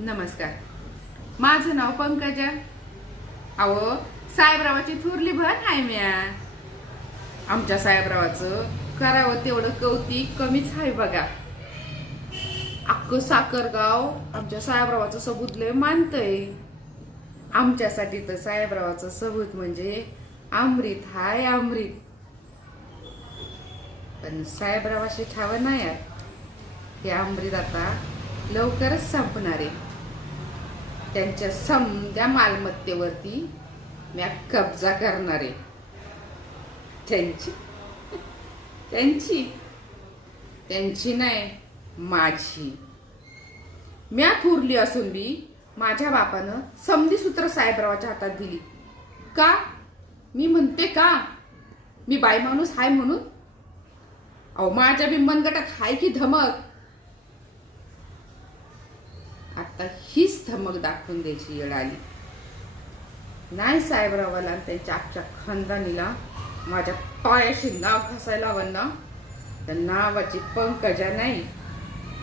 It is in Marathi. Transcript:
नमस्कार. माझं नाव पंकजा. अहो, साहेबरावाची थोरली बहीण आहे म्या. आमच्या साहेबरावाचं करावं तेवढं कौतिक कमीच आहे बघा. अख्खं साखरगाव आमच्या साहेबरावाचं सबूत लय मानतय. आमच्यासाठी तर साहेबरावाचं सबूत म्हणजे अमृत हाय, अमृत. पण साहेबरावाशी ठावं नाही यार, हे अमृत आता लवकरच संपणार आहे. त्यांच्या समद्या मालमत्तेवरती म्या कब्जा करणार आहे. त्यांची त्यांची त्यांची नाही, माझी. म्या थोरली असून बी माझ्या बापानं समधी सूत्र साहेबरावाच्या हातात दिली. का? मी म्हणते का मी बाई माणूस हाय म्हणून? अहो, माझ्या बी मनगटात हाय की धमक. आता हीच धमक दाखवून द्यायची वेळ आली. नाही साहेबरावाला आणि त्यांच्या आजच्या खानदानीला माझ्या पायाशी नाव घासायला हवं ना, त्या नावाची पंकजा नाही,